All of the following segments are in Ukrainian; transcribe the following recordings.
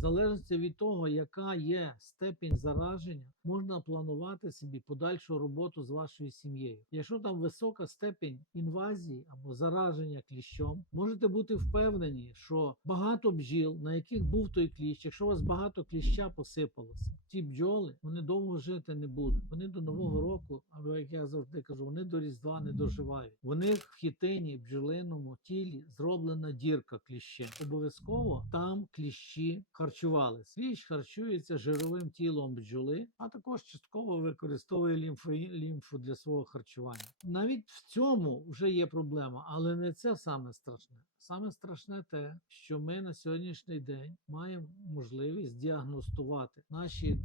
Залежності від того, яка є степінь зараження, можна планувати собі подальшу роботу з вашою сім'єю. Якщо там висока степінь інвазії або зараження кліщом, можете бути впевнені, що багато бджіл, на яких був той кліщ, якщо у вас багато кліща посипалося, ті бджоли вони довго жити не будуть. Вони до нового року, або як я завжди кажу, вони до різдва не доживають. Них в хітині бджолиному тілі зроблена дірка кліщем. Обов'язково там кліщі харчувалися. Свіч харчується жировим тілом бджоли, а також частково використовує лімфу для свого харчування. Навіть в цьому вже є проблема, але не це саме страшне. Саме страшне те, що ми на сьогоднішній день маємо можливість діагностувати наші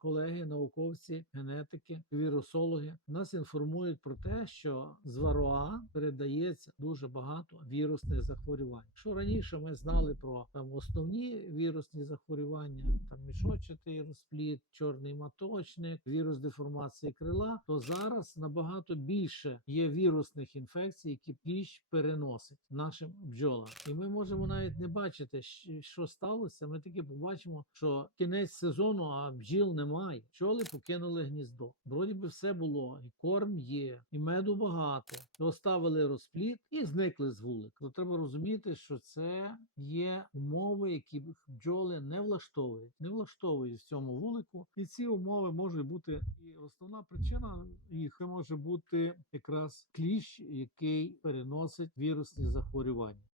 колеги, науковці, генетики, вірусологи нас інформують про те, що з вароа передається дуже багато вірусних захворювань. Що раніше ми знали про там основні вірусні захворювання, там мішочатий розплід, чорний маточник, вірус деформації крила, то зараз набагато більше є вірусних інфекцій, які кліщ переносить нашим бджолам. І ми можемо навіть не бачити, що сталося. Ми таки побачимо, що кінець сезону, а бджіл немає. Пчоли покинули гніздо. Вроді би все було, і корм є, і меду багато. Оставили розплід і зникли з вулик. То треба розуміти, що це є умови, які бджоли не влаштовують, не влаштовують в цьому вулику. І ці умови можуть бути і основна причина їх може бути якраз кліщ, який переносить вірусні захворювання.